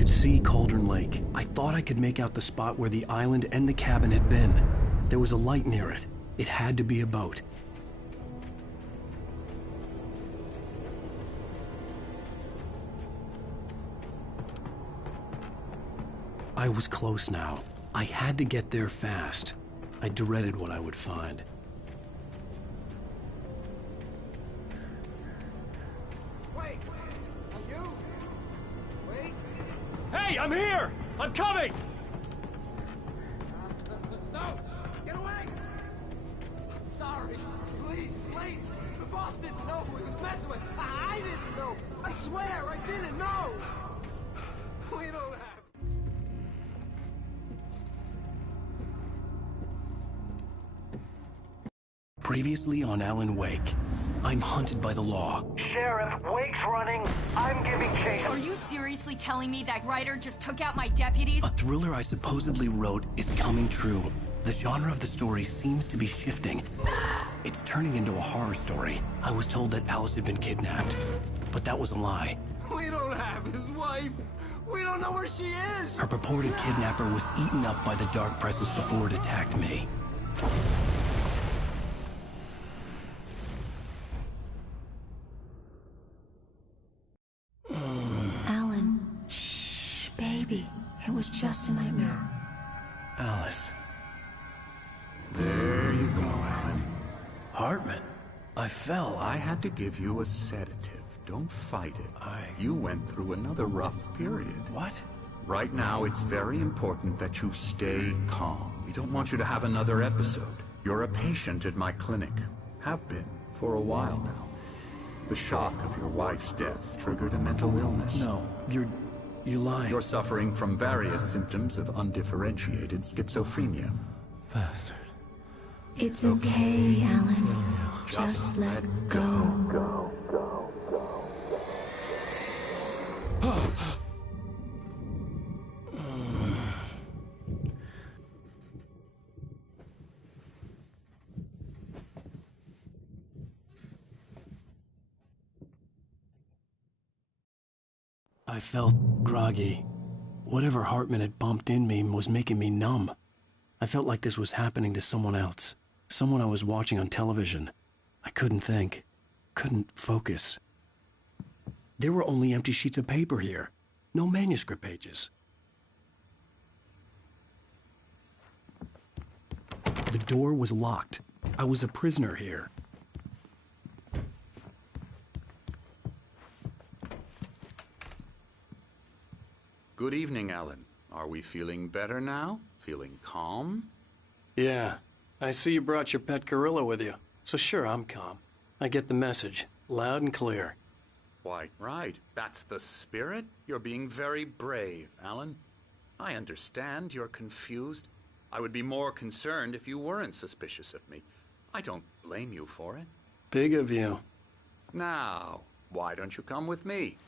could see Cauldron Lake. I thought I could make out the spot where the island and the cabin had been. There was a light near it. It had to be a boat. I was close now. I had to get there fast. I dreaded what I would find. Wait! Are you? Wait! Hey, I'm here! I'm coming! No! Get away! I'm sorry. Please, it's late. The boss didn't know who he was messing with. I didn't know. I swear, I didn't know. We don't have... Previously on Alan Wake, I'm hunted by the law. Sheriff, Wake's running. I'm giving chase. Are you seriously telling me that writer just took out my deputies? A thriller I supposedly wrote is coming true. The genre of the story seems to be shifting. It's turning into a horror story. I was told that Alice had been kidnapped, but that was a lie. We don't have his wife. We don't know where she is. Her purported kidnapper was eaten up by the dark presence before it attacked me. Alan, shh, baby. It was just a nightmare. Alice. There you go, Alan. Hartman. I fell. I had to give you a sedative. Don't fight it. You went through another rough period. What? Right now, it's very important that you stay calm. We don't want you to have another episode. You're a patient at my clinic. Have been for a while now. The shock of your wife's death triggered a mental illness. No, you're lying. You're suffering from various symptoms of undifferentiated schizophrenia. Bastard. It's okay, Alan. Just let go. I felt groggy. Whatever Hartman had bumped in me was making me numb. I felt like this was happening to someone else. Someone I was watching on television. I couldn't think. Couldn't focus. There were only empty sheets of paper here. No manuscript pages. The door was locked. I was a prisoner here. Good evening, Alan. Are we feeling better now? Feeling calm? Yeah. I see you brought your pet gorilla with you. So sure, I'm calm. I get the message. Loud and clear. Why, right. That's the spirit. You're being very brave, Alan. I understand you're confused. I would be more concerned if you weren't suspicious of me. I don't blame you for it. Big of you. Now, why don't you come with me?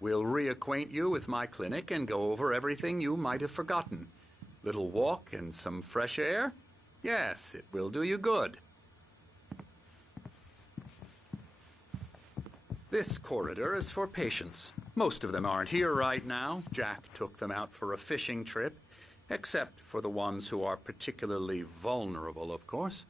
We'll reacquaint you with my clinic and go over everything you might have forgotten. Little walk and some fresh air? Yes, it will do you good. This corridor is for patients. Most of them aren't here right now. Jack took them out for a fishing trip, except for the ones who are particularly vulnerable, of course.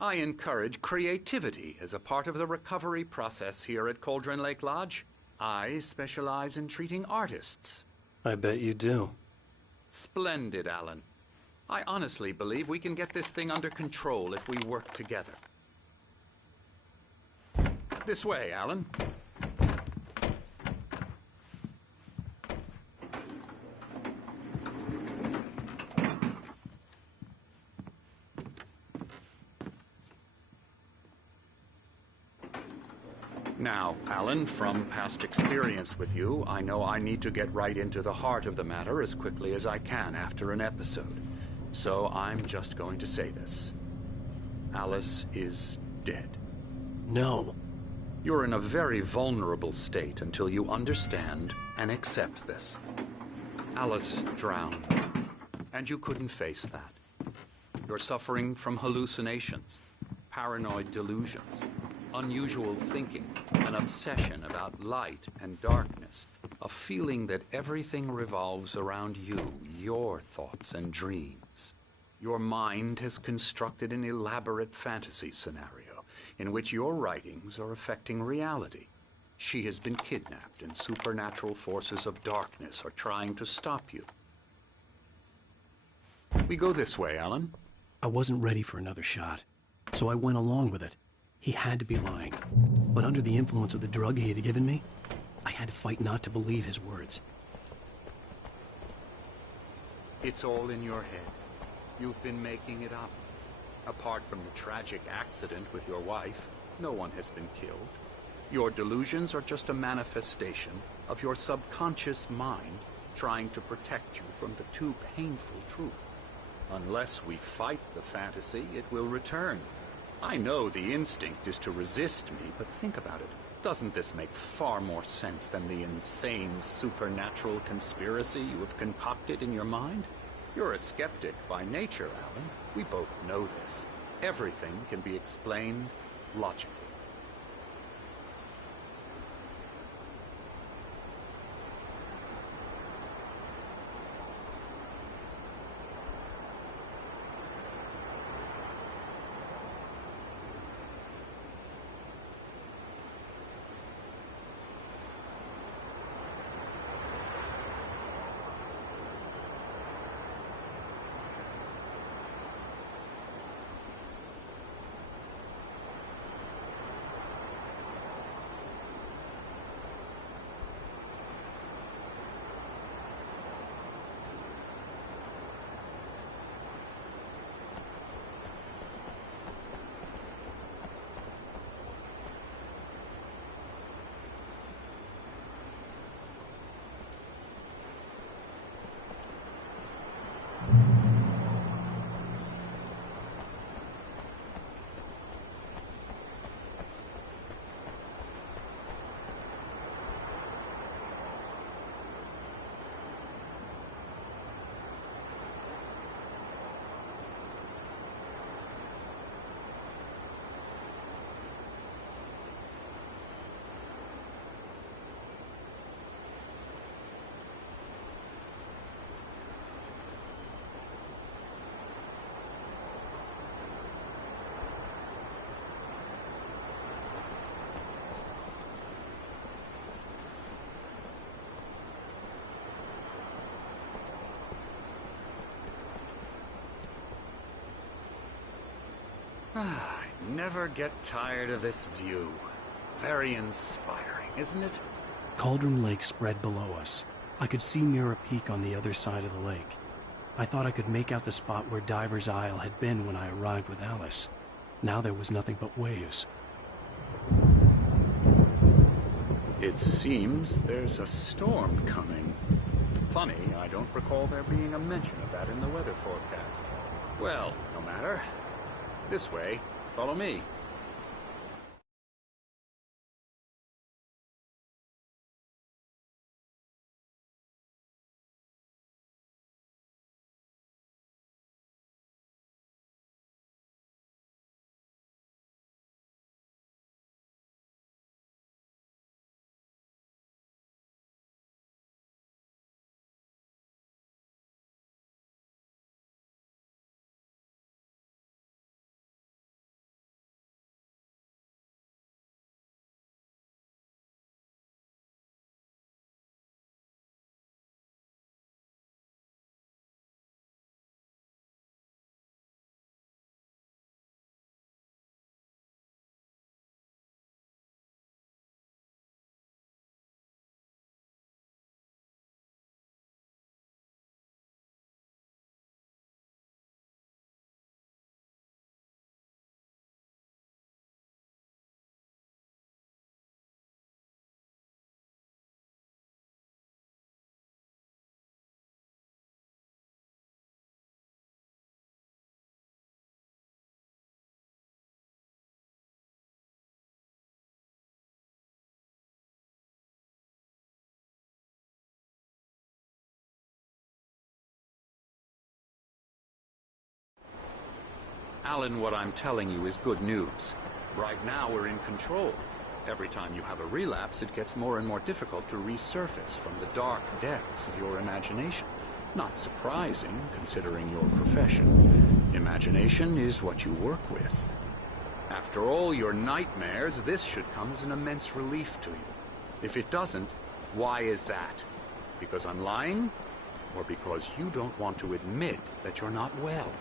I encourage creativity as a part of the recovery process here at Cauldron Lake Lodge. I specialize in treating artists. I bet you do. Splendid, Alan. I honestly believe we can get this thing under control if we work together. This way, Alan. Now, Alan, from past experience with you, I know I need to get right into the heart of the matter as quickly as I can after an episode. So I'm just going to say this. Alice is dead. No. You're in a very vulnerable state until you understand and accept this. Alice drowned, and you couldn't face that. You're suffering from hallucinations, paranoid delusions, unusual thinking, an obsession about light and darkness, A feeling that everything revolves around you, your thoughts and dreams. Your mind has constructed an elaborate fantasy scenario in which your writings are affecting reality. She has been kidnapped and supernatural forces of darkness are trying to stop you. We go this way, Alan. I wasn't ready for another shot, so I went along with it. He had to be lying. But under the influence of the drug he had given me, I had to fight not to believe his words. It's all in your head. You've been making it up. Apart from the tragic accident with your wife, no one has been killed. Your delusions are just a manifestation of your subconscious mind trying to protect you from the too painful truth. Unless we fight the fantasy, it will return. I know the instinct is to resist me, but think about it. Doesn't this make far more sense than the insane supernatural conspiracy you have concocted in your mind? You're a skeptic by nature, Alan. We both know this. Everything can be explained logically. I never get tired of this view. Very inspiring, isn't it? Cauldron Lake spread below us. I could see Mirror Peak on the other side of the lake. I thought I could make out the spot where Diver's Isle had been when I arrived with Alice. Now there was nothing but waves. It seems there's a storm coming. Funny, I don't recall there being a mention of that in the weather forecast. Well, no matter. This way. Follow me. Alan, what I'm telling you is good news. Right now we're in control. Every time you have a relapse, it gets more and more difficult to resurface from the dark depths of your imagination. Not surprising, considering your profession. Imagination is what you work with. After all your nightmares, this should come as an immense relief to you. If it doesn't, why is that? Because I'm lying? Or because you don't want to admit that you're not well?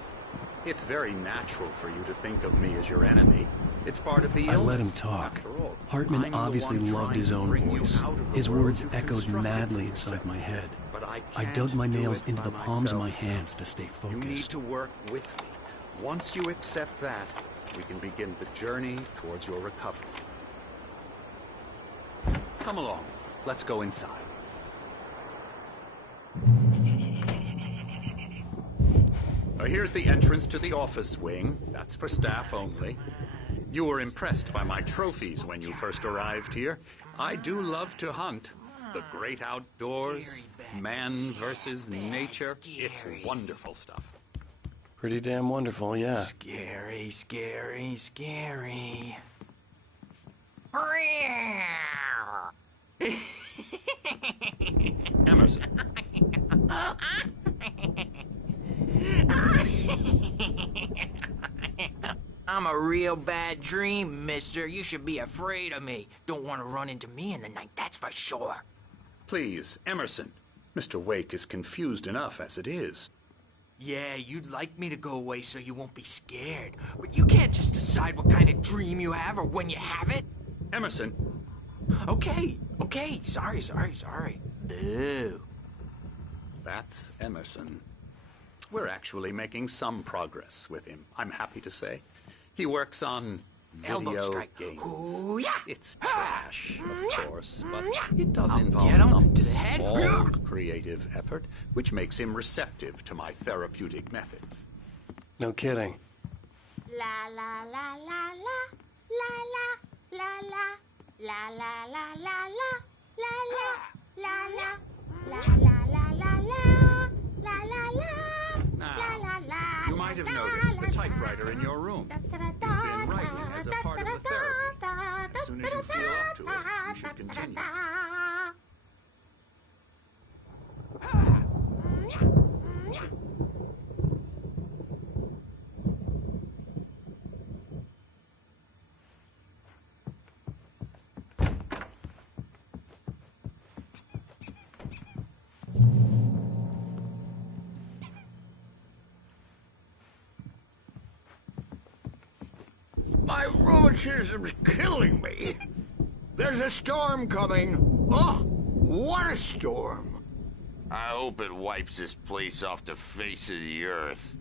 It's very natural for you to think of me as your enemy. It's part of the illness. I let him talk. After all, Hartman I'm the obviously one loved his trying to own bring you voice. out of the His world words you've echoed constructed madly for inside yourself. my head. But I I can't dug my do nails it into by the palms of my myself. hands to stay You need focused. to work with me. Once you accept that, we can begin the journey towards your recovery. Come along. Let's go inside. Here's the entrance to the office wing. That's for staff only. You were impressed by my trophies when you first arrived here. I do love to hunt. The great outdoors, man versus nature. It's wonderful stuff. Pretty damn wonderful, yeah. Scary, scary, scary. Emerson. I'm a real bad dream, mister. You should be afraid of me. Don't want to run into me in the night, that's for sure. Please, Emerson. Mr. Wake is confused enough as it is. Yeah, you'd like me to go away so you won't be scared. But you can't just decide what kind of dream you have or when you have it. Emerson. Okay. Sorry. Boo. That's Emerson. We're actually making some progress with him, I'm happy to say. He works on Elbow video strike. games. Ooh, yeah. It's trash, of course, but it does I'll involve get him some to the head. small creative effort, which makes him receptive to my therapeutic methods. No kidding. La la la la la la la la la la la la la la la la la la la la Now, you might have noticed the typewriter in your room. You've been writing as a part of the therapy. As soon as you feel up to it, you should continue. My rheumatism's killing me. There's a storm coming. Oh, what a storm. I hope it wipes this place off the face of the earth.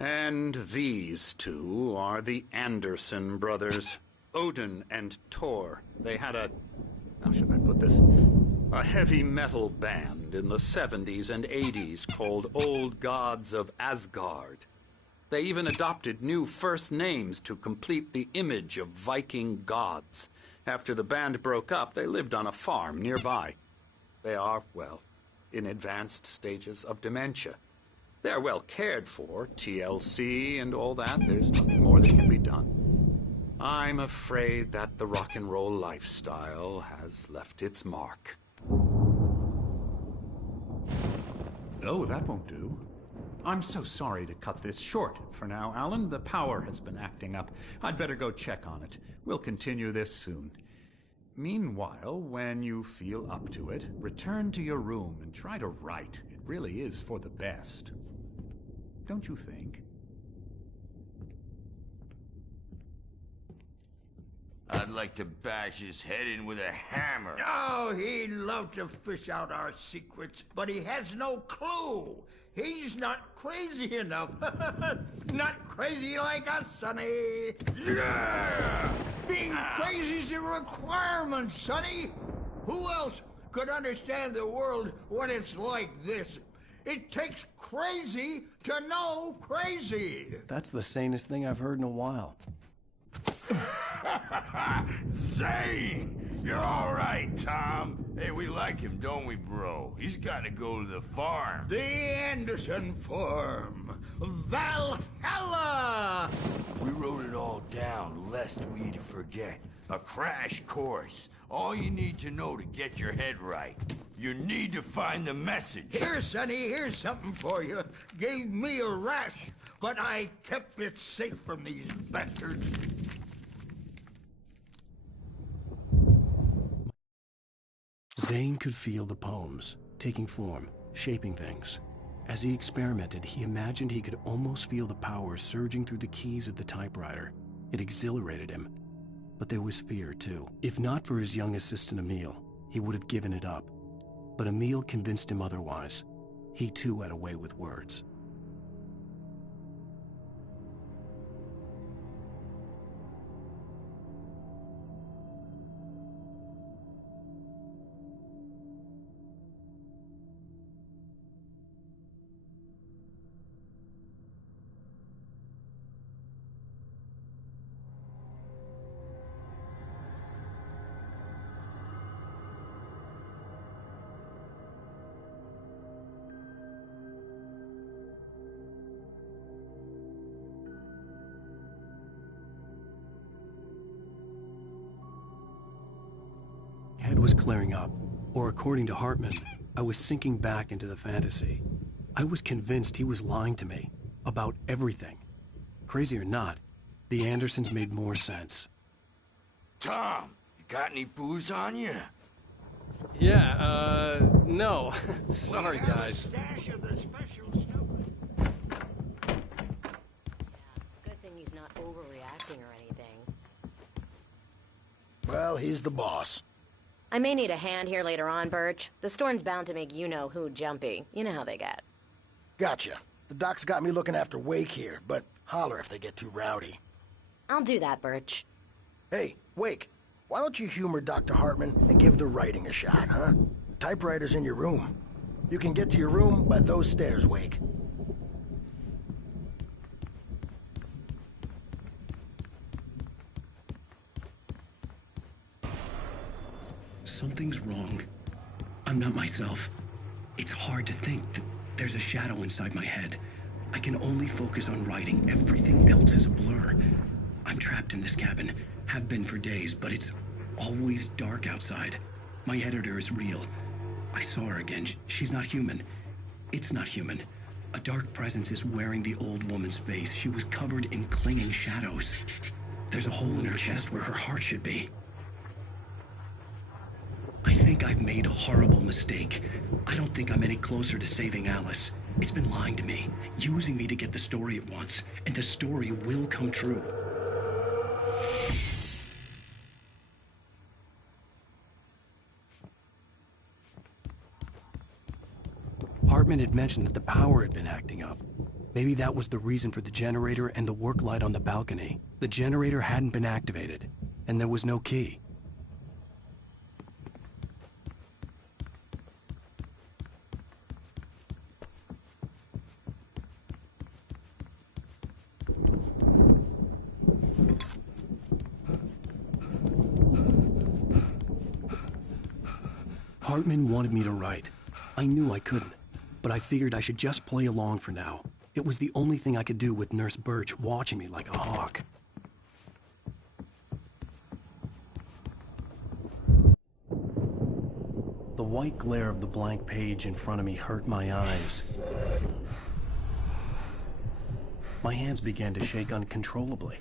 And these two are the Anderson brothers, Odin and Thor. They had how should I put this? A heavy metal band in the 70s and 80s called Old Gods of Asgard. They even adopted new first names to complete the image of Viking gods. After the band broke up, they lived on a farm nearby. They are, well, in advanced stages of dementia. They're well cared for, TLC and all that. There's nothing more that can be done. I'm afraid that the rock and roll lifestyle has left its mark. Oh, that won't do. I'm so sorry to cut this short for now, Alan. The power has been acting up. I'd better go check on it. We'll continue this soon. Meanwhile, when you feel up to it, return to your room and try to write. It really is for the best. Don't you think? I'd like to bash his head in with a hammer. Oh, he'd love to fish out our secrets, but he has no clue. He's not crazy enough. Not crazy like us, Sonny. Yeah! Being crazy's a requirement, Sonny. Who else could understand the world when it's like this? It takes crazy to know crazy. That's the sanest thing I've heard in a while. Zane! You're all right, Tom. Hey, we like him, don't we, bro? He's got to go to the farm. The Anderson farm. Valhalla! We wrote it all down, lest we forget. A crash course. All you need to know to get your head right. You need to find the message. Here, Sonny, here's something for you. Gave me a rash, but I kept it safe from these bastards. Zane could feel the poems, taking form, shaping things. As he experimented, he imagined he could almost feel the power surging through the keys of the typewriter. It exhilarated him. But there was fear, too. If not for his young assistant Emil, he would have given it up. But Emil convinced him otherwise. He too had a way with words. Head was clearing up, or according to Hartman, I was sinking back into the fantasy. I was convinced he was lying to me about everything. Crazy or not, the Andersons made more sense. Tom, you got any booze on you? Yeah, no. Sorry, guys. Stash of the special stuff. Good thing he's not overreacting or anything. Well, he's the boss. I may need a hand here later on, Birch. The storm's bound to make you-know-who jumpy. You know how they get. Gotcha. The doc's got me looking after Wake here, but holler if they get too rowdy. I'll do that, Birch. Hey, Wake, why don't you humor Dr. Hartman and give the writing a shot, huh? The typewriter's in your room. You can get to your room by those stairs, Wake. Something's wrong. I'm not myself. It's hard to think that there's a shadow inside my head. I can only focus on writing. Everything else is a blur. I'm trapped in this cabin. Have been for days, but it's always dark outside. My editor is real. I saw her again. She's not human. It's not human. A dark presence is wearing the old woman's face. She was covered in clinging shadows. There's a hole in her chest where her heart should be. I think I've made a horrible mistake. I don't think I'm any closer to saving Alice. It's been lying to me, using me to get the story it wants, and the story will come true. Hartman had mentioned that the power had been acting up. Maybe that was the reason for the generator and the work light on the balcony. The generator hadn't been activated, and there was no key. Hartman wanted me to write. I knew I couldn't, but I figured I should just play along for now. It was the only thing I could do with Nurse Birch watching me like a hawk. The white glare of the blank page in front of me hurt my eyes. My hands began to shake uncontrollably.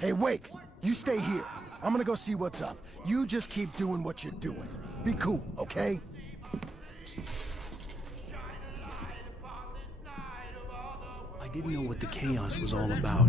Hey, Wake, you stay here. I'm gonna go see what's up. You just keep doing what you're doing. Be cool, okay? I didn't know what the chaos was all about,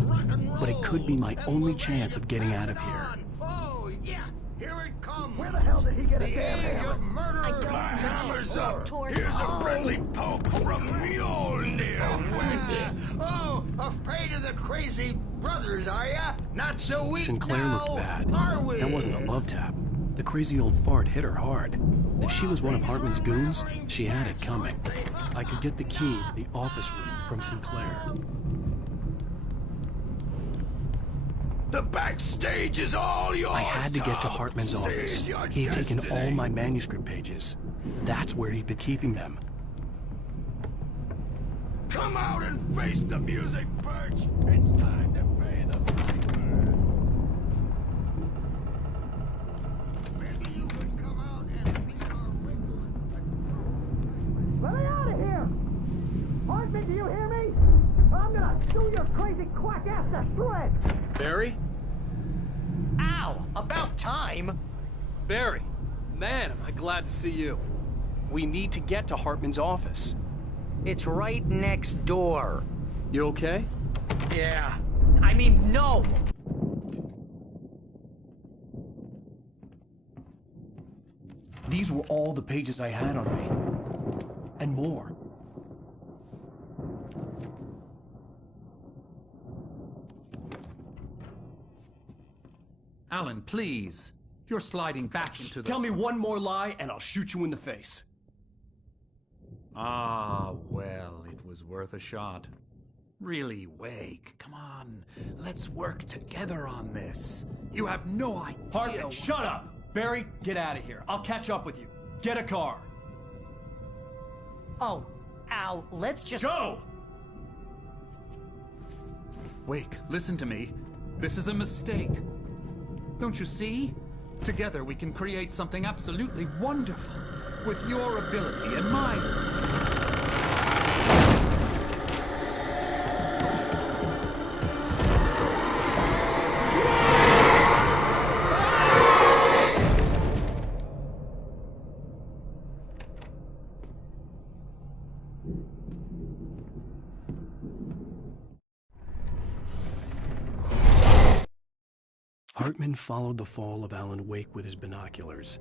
but it could be my only chance of getting out of here. Oh, yeah, here it comes. Where the hell did he get a The damn age hammer? of murder. My hammer's up. Here's a friendly poke from Mjolnir, wench. Oh, afraid of the crazy brothers, are ya? Not so weak Sinclair now, looked bad. are we? That wasn't a love tap. The crazy old fart hit her hard. If she was one of Hartman's goons, she had it coming. I could get the key to the office room from Sinclair. The backstage is all yours, I had to get to Tom. Hartman's office. Seize your He had taken destiny. all my manuscript pages. That's where he'd been keeping them. Come out and face the music, Birch. It's time to pay the piper. Maybe you could come out and be our regular. Let me out of here! Hartman, do you hear me? I'm gonna chew your crazy quack ass to shreds! Barry? Ow! About time! Barry! Man, am I glad to see you. We need to get to Hartman's office. It's right next door. You okay? Yeah. I mean, no! These were all the pages I had on me. And more. Alan, please. You're sliding back into the... Tell me one more lie and I'll shoot you in the face. Ah, well, it was worth a shot. Really, Wake, come on. Let's work together on this. You have no idea... Hartman, shut up! Barry, get out of here. I'll catch up with you. Get a car. Oh, Al, let's just... Go! Wake, listen to me. This is a mistake. Don't you see? Together we can create something absolutely wonderful. With your ability and mine. Hartman followed the fall of Alan Wake with his binoculars.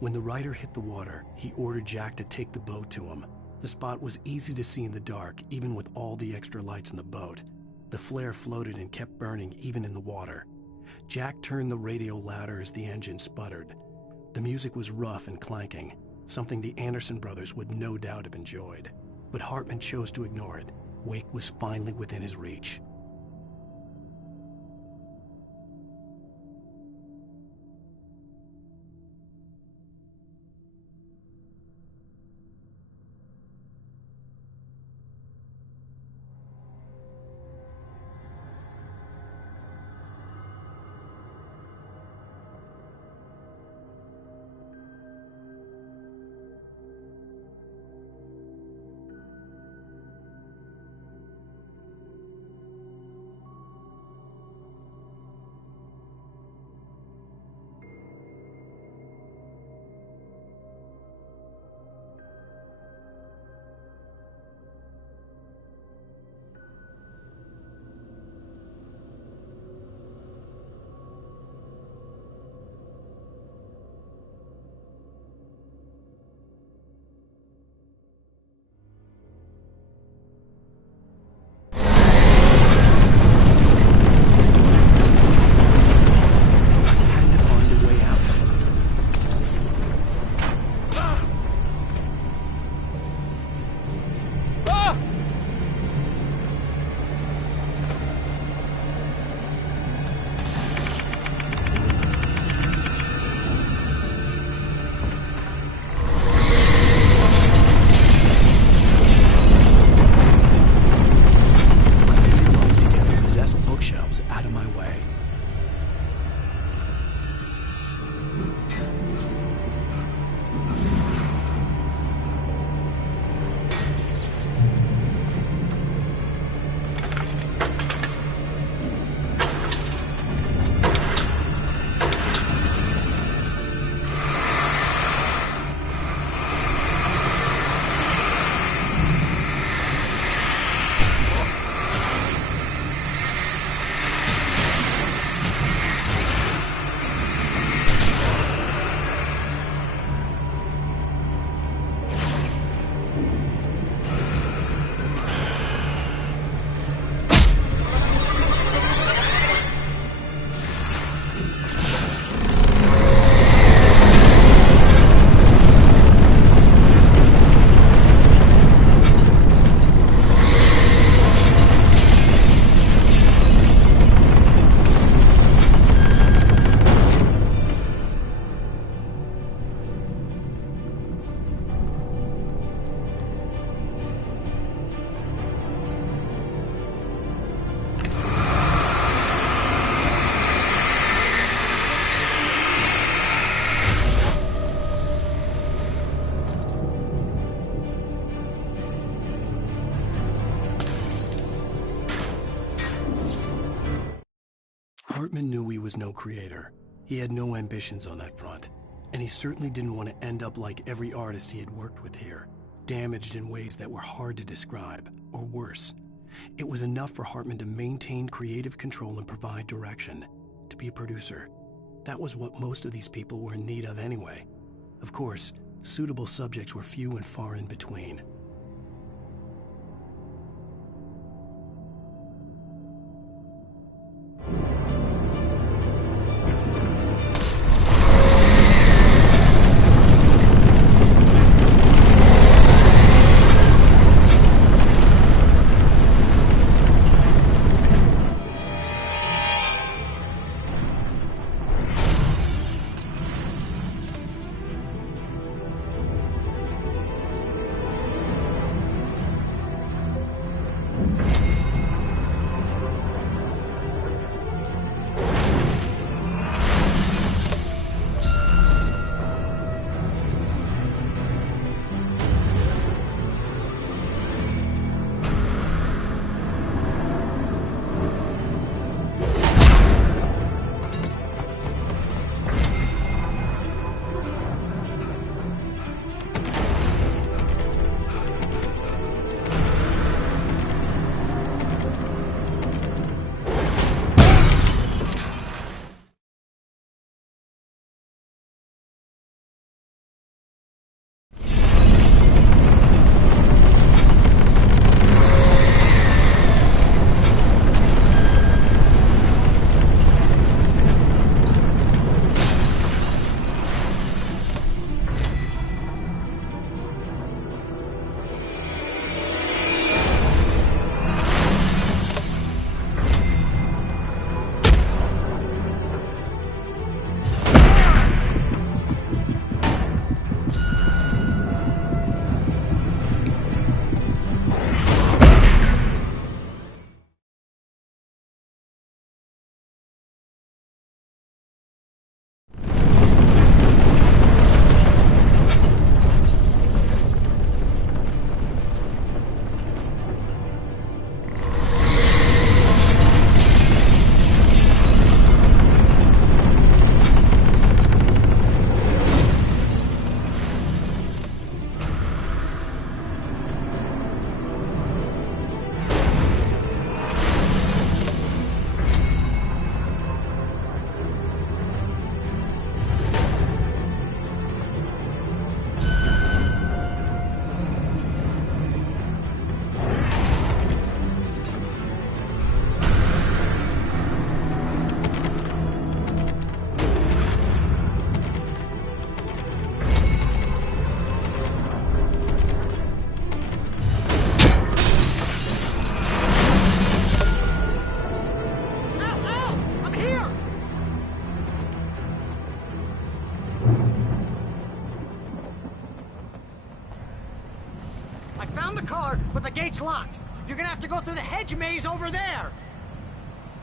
When the rider hit the water, he ordered Jack to take the boat to him. The spot was easy to see in the dark, even with all the extra lights in the boat. The flare floated and kept burning even in the water. Jack turned the radio louder as the engine sputtered. The music was rough and clanking, something the Anderson brothers would no doubt have enjoyed. But Hartman chose to ignore it. Wake was finally within his reach. Hartman knew he was no creator. He had no ambitions on that front. And he certainly didn't want to end up like every artist he had worked with here, damaged in ways that were hard to describe, or worse. It was enough for Hartman to maintain creative control and provide direction, to be a producer. That was what most of these people were in need of anyway. Of course, suitable subjects were few and far in between. but the gate's locked. You're gonna have to go through the hedge maze over there.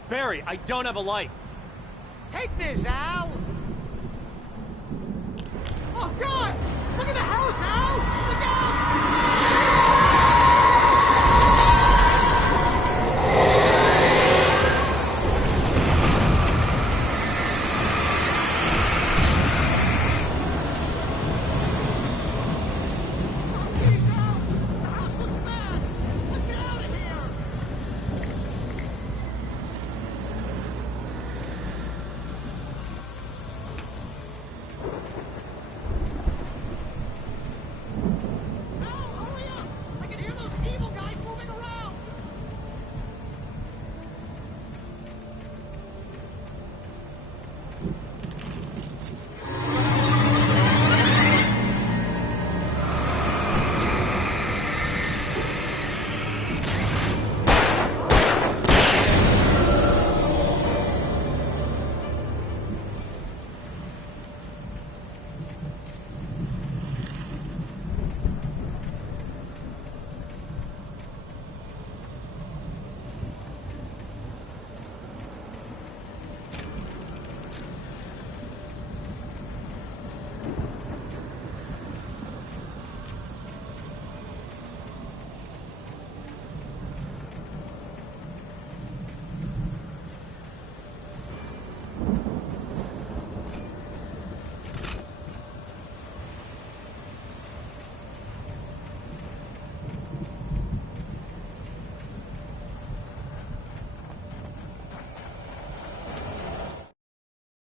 Barry, I don't have a light. Take this, Al. Oh, God! Look at the house, Al! Look out!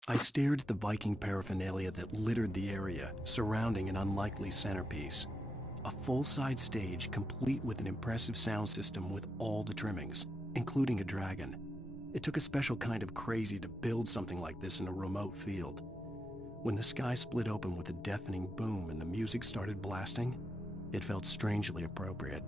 I stared at the Viking paraphernalia that littered the area, surrounding an unlikely centerpiece. A full-size stage complete with an impressive sound system with all the trimmings, including a dragon. It took a special kind of crazy to build something like this in a remote field. When the sky split open with a deafening boom and the music started blasting, it felt strangely appropriate.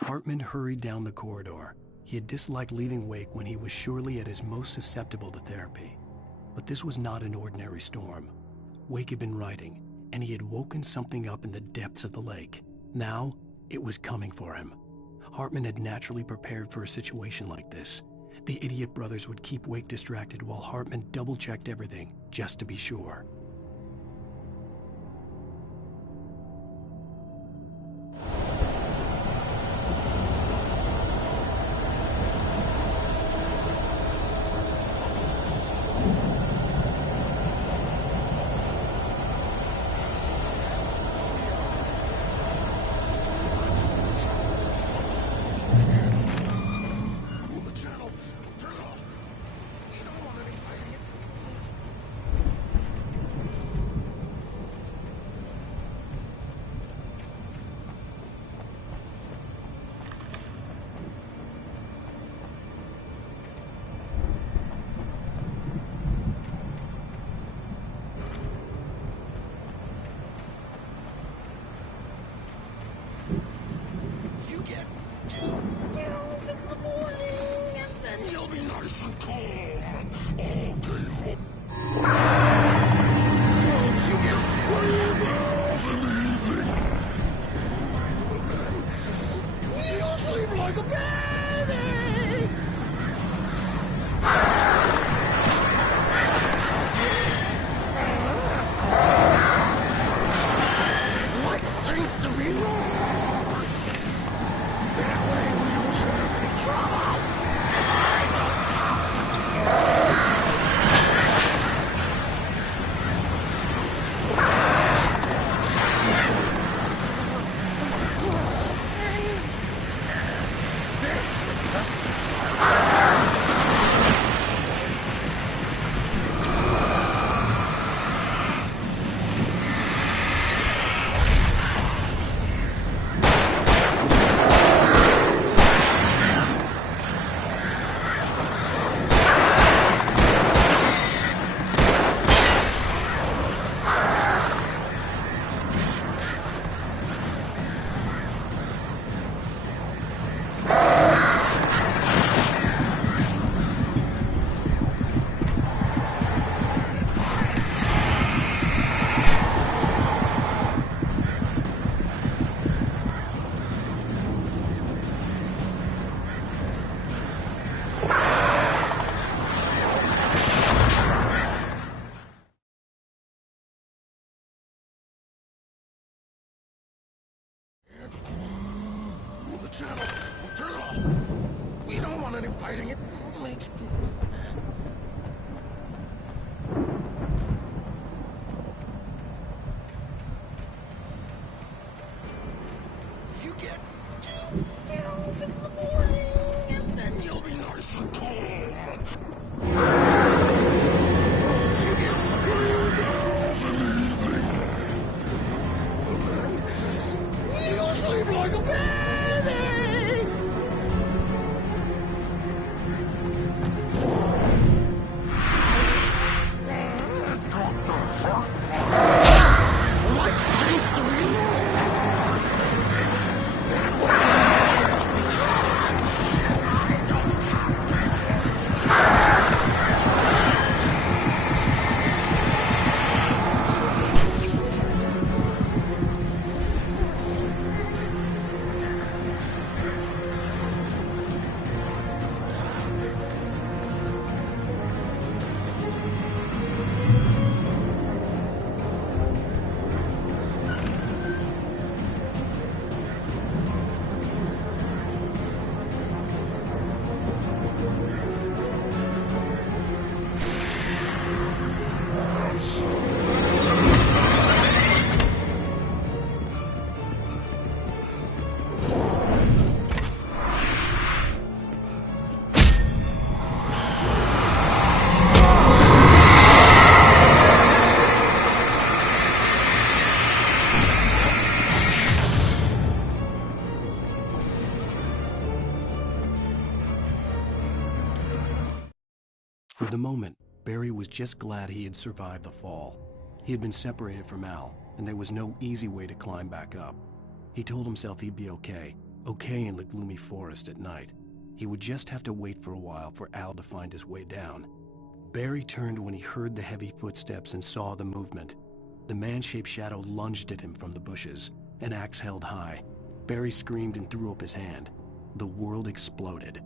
Hartman hurried down the corridor. He had disliked leaving Wake when he was surely at his most susceptible to therapy. But this was not an ordinary storm. Wake had been writing, and he had woken something up in the depths of the lake. Now, it was coming for him. Hartman had naturally prepared for a situation like this. The idiot brothers would keep Wake distracted while Hartman double-checked everything, just to be sure. Channel. Turn it off. We don't want any fighting. It makes people mad. You get 2 pills in the morning, and then you'll be nice and cold. For the moment, Barry was just glad he had survived the fall. He had been separated from Al, and there was no easy way to climb back up. He told himself he'd be okay in the gloomy forest at night. He would just have to wait for a while for Al to find his way down. Barry turned when he heard the heavy footsteps and saw the movement. The man-shaped shadow lunged at him from the bushes, an axe held high. Barry screamed and threw up his hand. The world exploded.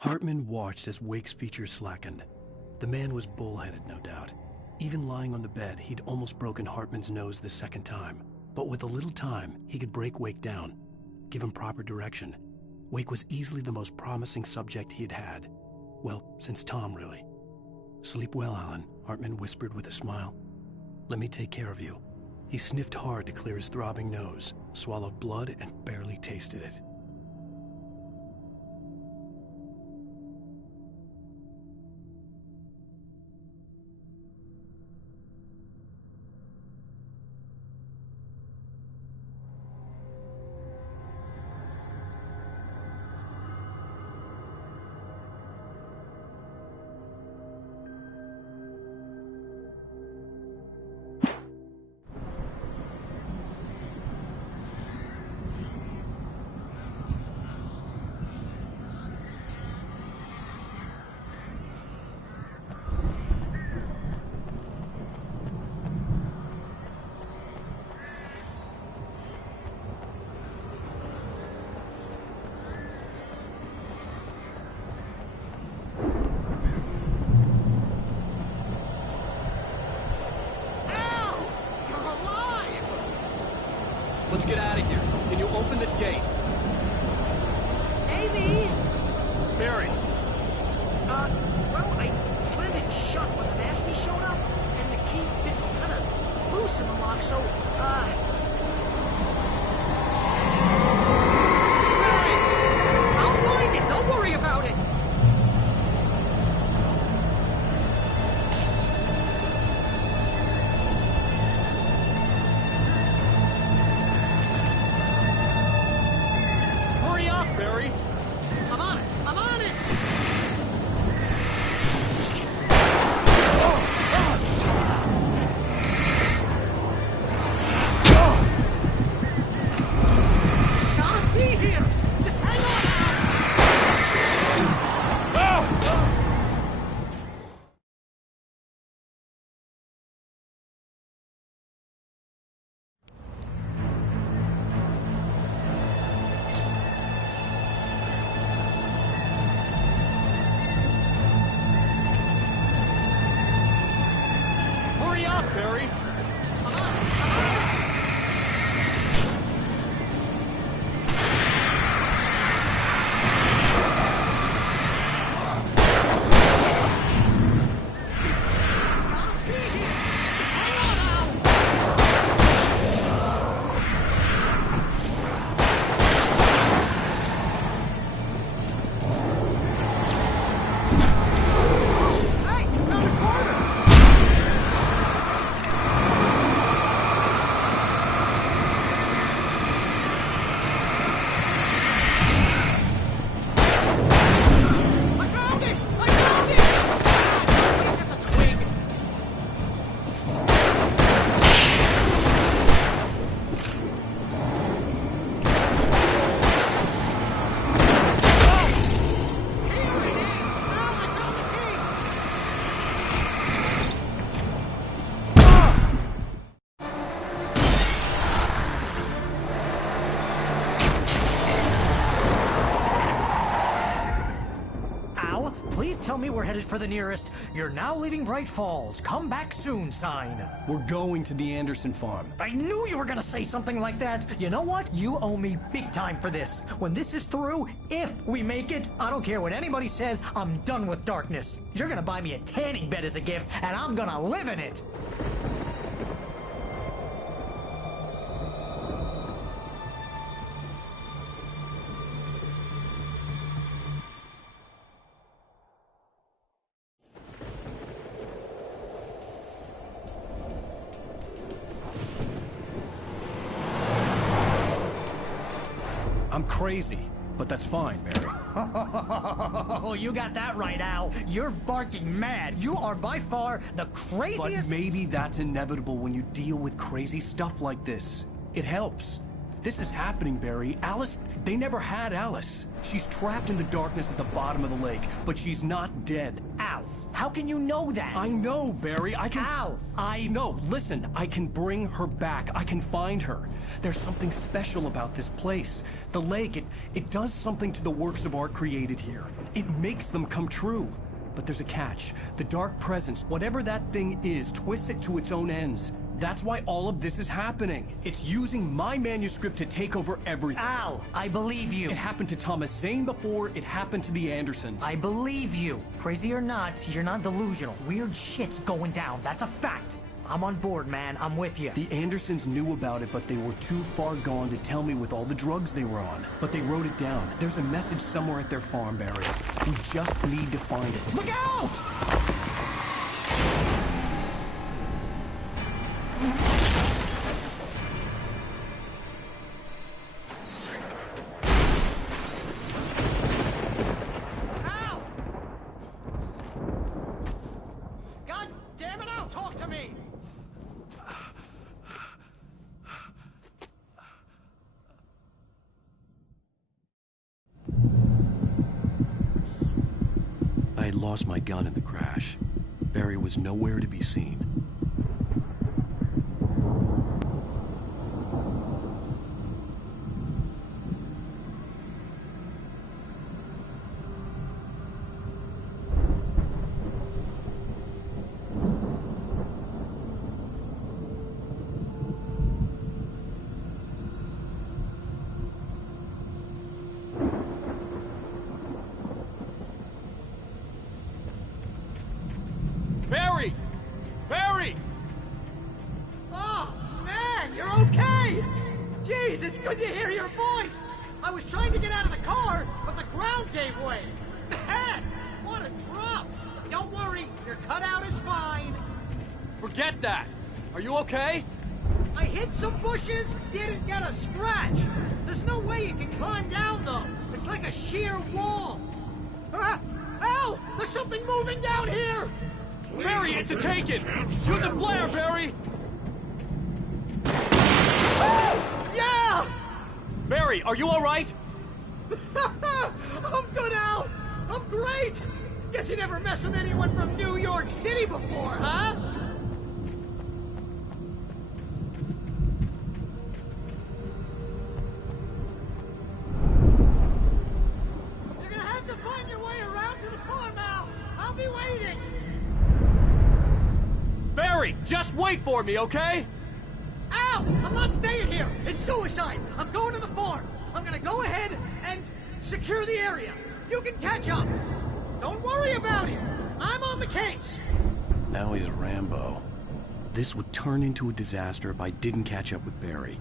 Hartman watched as Wake's features slackened. The man was bullheaded, no doubt. Even lying on the bed, he'd almost broken Hartman's nose the second time. But with a little time, he could break Wake down, give him proper direction. Wake was easily the most promising subject he had had. Well, since Tom, really. "Sleep well, Alan," Hartman whispered with a smile. "Let me take care of you." He sniffed hard to clear his throbbing nose, swallowed blood, and barely tasted it. Let's get out of here. Can you open this gate? Maybe. Barry. Well, I slammed it shut when the nasty showed up, and the key fits kind of loose in the lock, so, Barry! I'll find it! Don't worry about it! Barry? I'm on it! I'm on it! Gotta be here! Just hang on Hurry up, Barry! please tell me we're headed for the nearest "You're now leaving Bright Falls. Come back soon" sign. We're going to the Anderson farm. I knew you were gonna say something like that. You know what? You owe me big time for this. When this is through, if we make it, I don't care what anybody says, I'm done with darkness. You're gonna buy me a tanning bed as a gift, and I'm gonna live in it. I'm crazy, but that's fine, Barry. Oh, you got that right, Al. You're barking mad. You are by far the craziest... But maybe that's inevitable when you deal with crazy stuff like this. It helps. This is happening, Barry. Alice, they never had Alice. She's trapped in the darkness at the bottom of the lake, but she's not dead. Al, how can you know that? I know, Barry. I can... Al, No, listen. I can bring her back. I can find her. There's something special about this place. The lake, it does something to the works of art created here. It makes them come true. But there's a catch. The dark presence, whatever that thing is, twists it to its own ends. That's why all of this is happening. It's using my manuscript to take over everything. Al, I believe you. It happened to Thomas Zane before, it happened to the Andersons. I believe you. Crazy or not, you're not delusional. Weird shit's going down. That's a fact. I'm on board, man. I'm with you. The Andersons knew about it, but they were too far gone to tell me with all the drugs they were on. But they wrote it down. There's a message somewhere at their farm, Barry. We just need to find it. Look out! Ow! God damn it, Al, talk to me! I had lost my gun in the crash. Barry was nowhere to be seen. Barry! Barry! Oh, man, you're okay! Jeez, it's good to hear your voice! I was trying to get out of the car, but the ground gave way! Man, what a drop! Don't worry, your cutout is fine. Forget that! Are you okay? I hit some bushes, didn't get a scratch. There's no way you can climb down, though. It's like a sheer wall. Al, there's something moving down here! Barry, it's a taken! Shoot the flare, Barry! Yeah! Barry, are you alright? I'm good, Al! I'm great! Guess you never messed with anyone from New York City before, huh? You're gonna have to find your way around to the farm, Al! I'll be waiting! Barry, just wait for me, okay? Al! I'm not staying here! It's suicide! I'm going to the farm! I'm gonna go ahead and secure the area! You can catch up! Don't worry about it! I'm on the case! Now he's Rambo. This would turn into a disaster if I didn't catch up with Barry.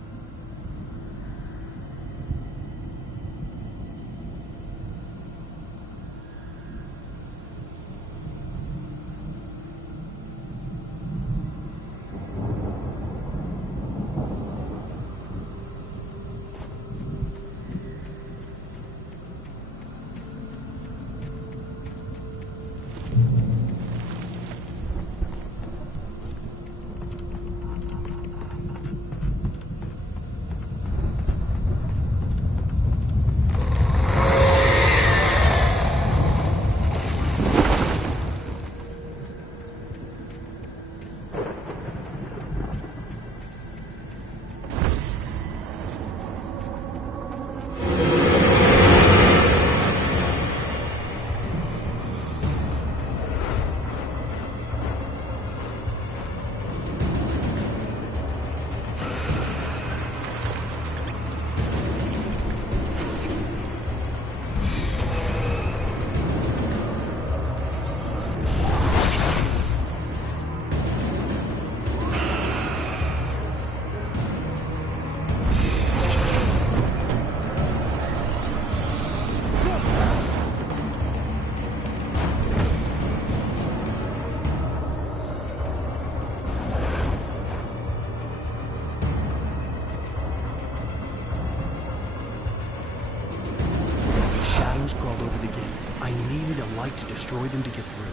shadows crawled over the gate. I needed a light to destroy them to get through.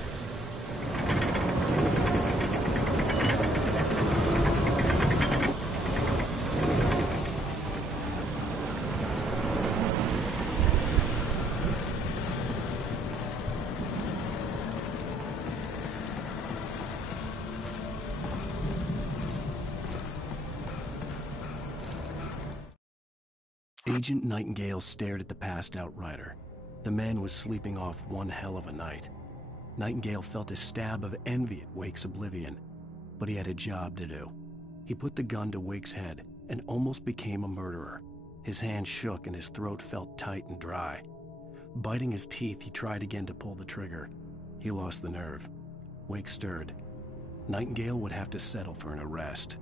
Agent Nightingale stared at the passed-out rider. The man was sleeping off one hell of a night. Nightingale felt a stab of envy at Wake's oblivion, but he had a job to do. He put the gun to Wake's head and almost became a murderer. His hand shook and his throat felt tight and dry. Biting his teeth, he tried again to pull the trigger. He lost the nerve. Wake stirred. Nightingale would have to settle for an arrest.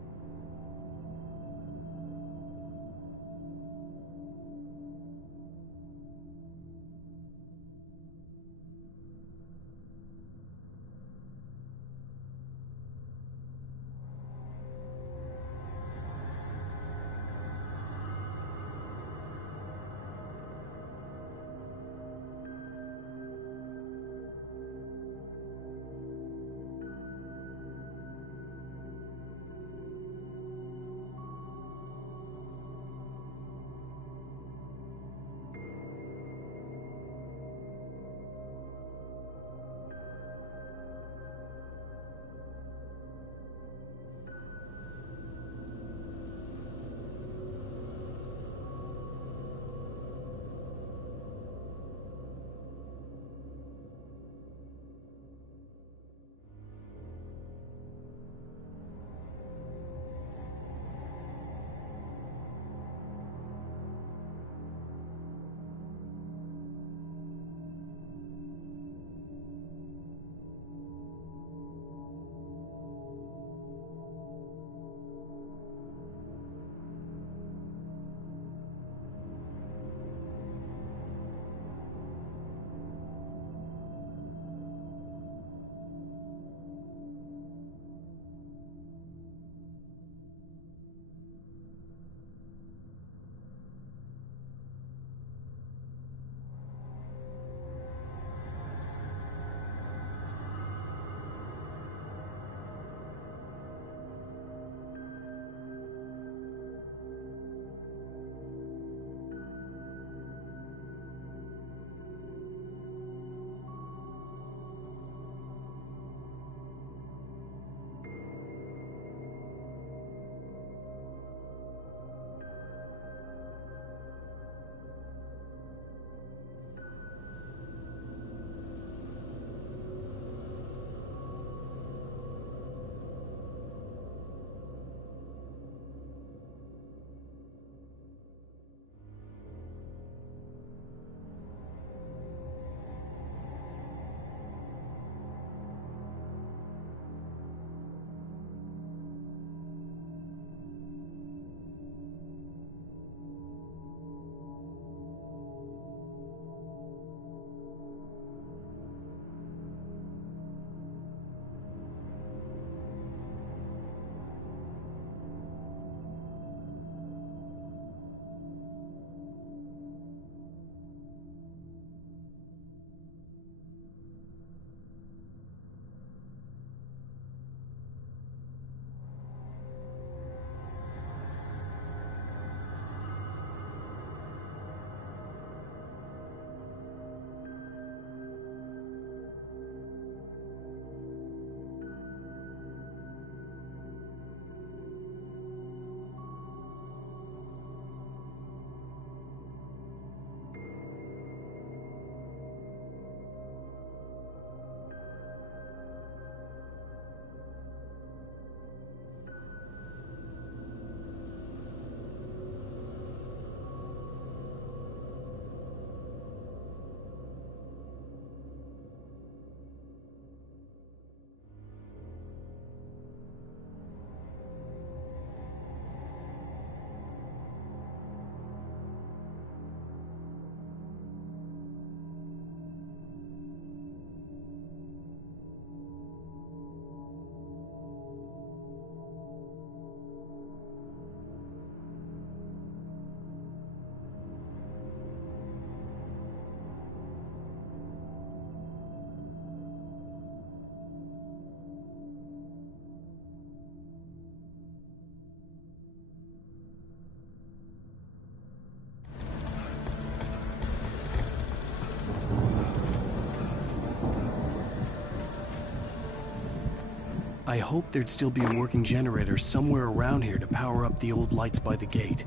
I hoped there'd still be a working generator somewhere around here to power up the old lights by the gate.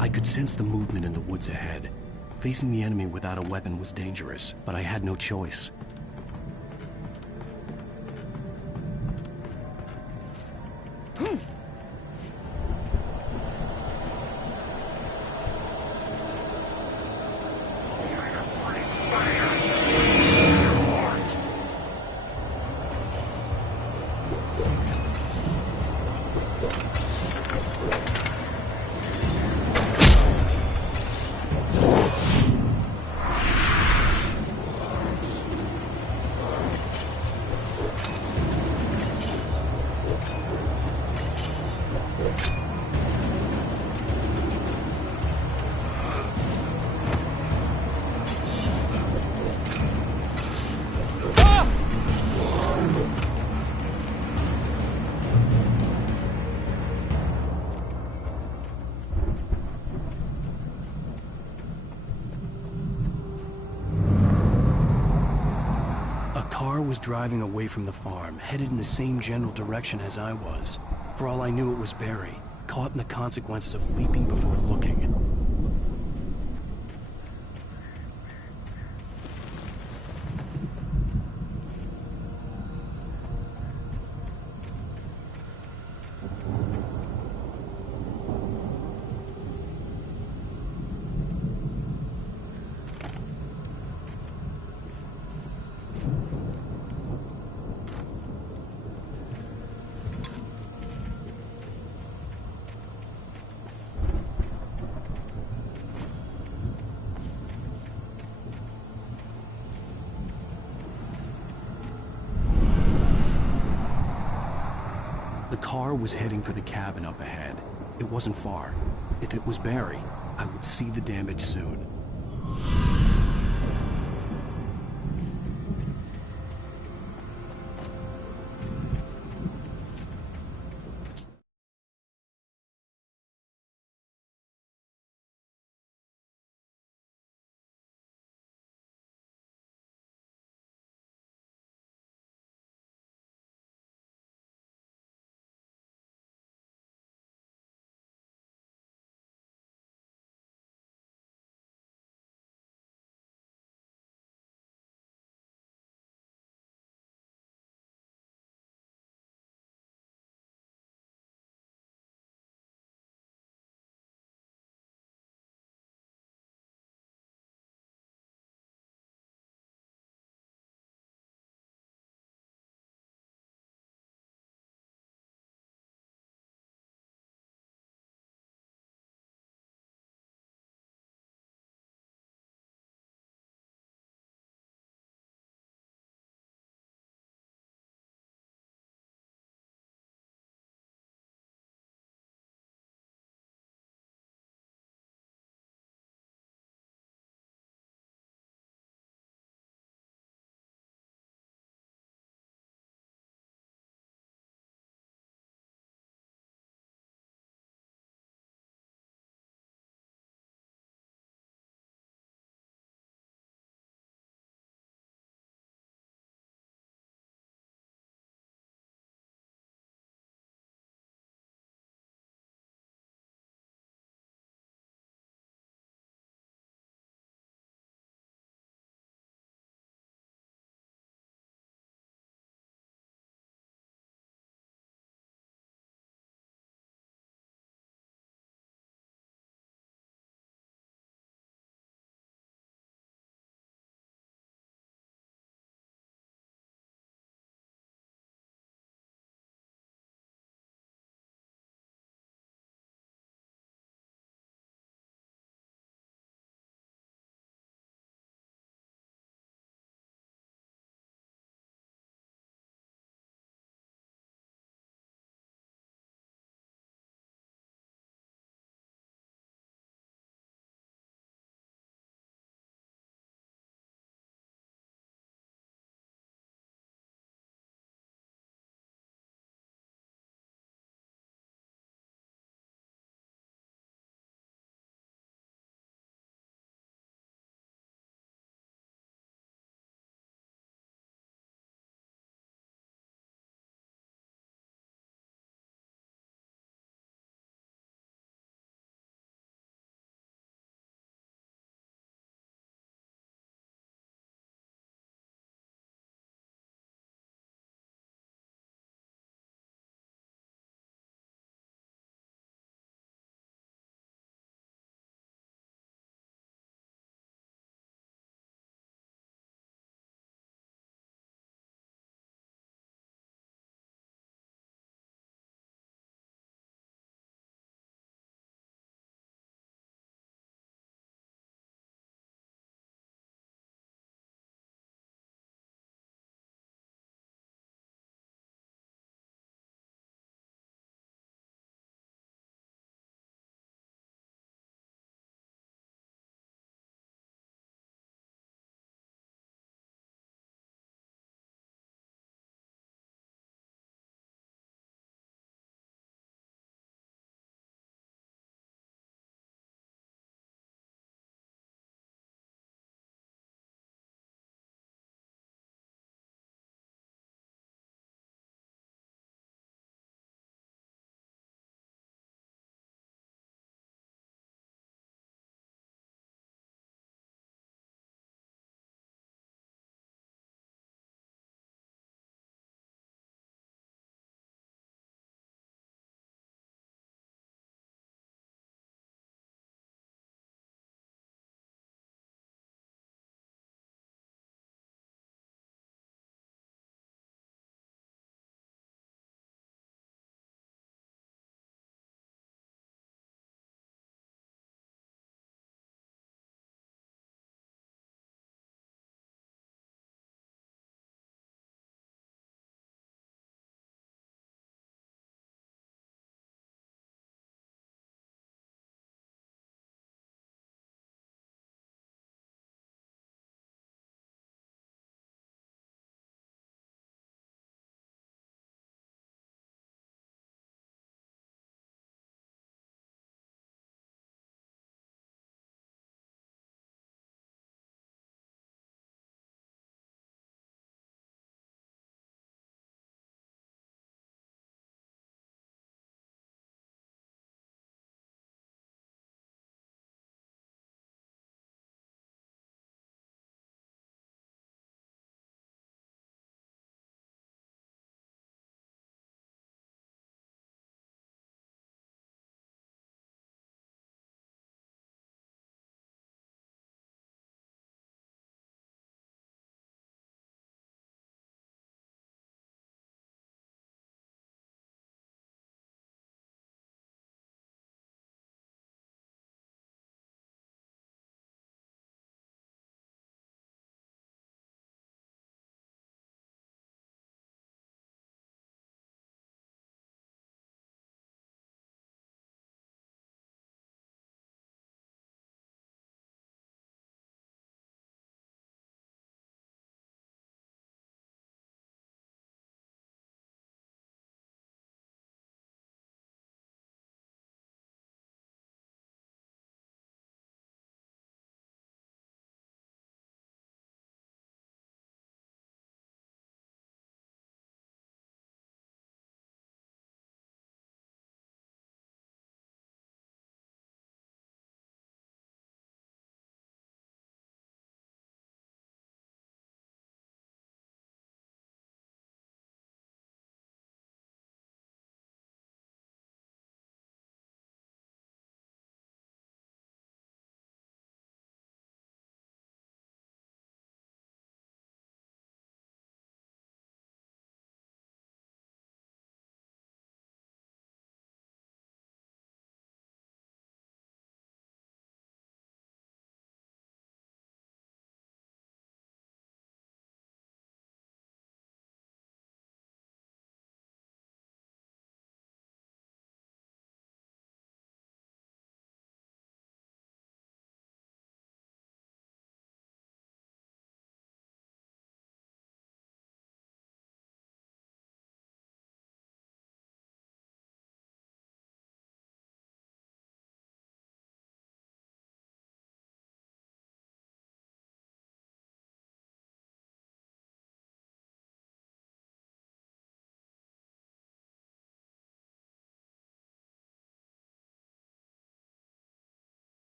I could sense the movement in the woods ahead. Facing the enemy without a weapon was dangerous, but I had no choice. was driving away from the farm, headed in the same general direction as I was. For all I knew, it was Barry, caught in the consequences of leaping before looking. The car was heading for the cabin up ahead. It wasn't far. If it was Barry, I would see the damage soon.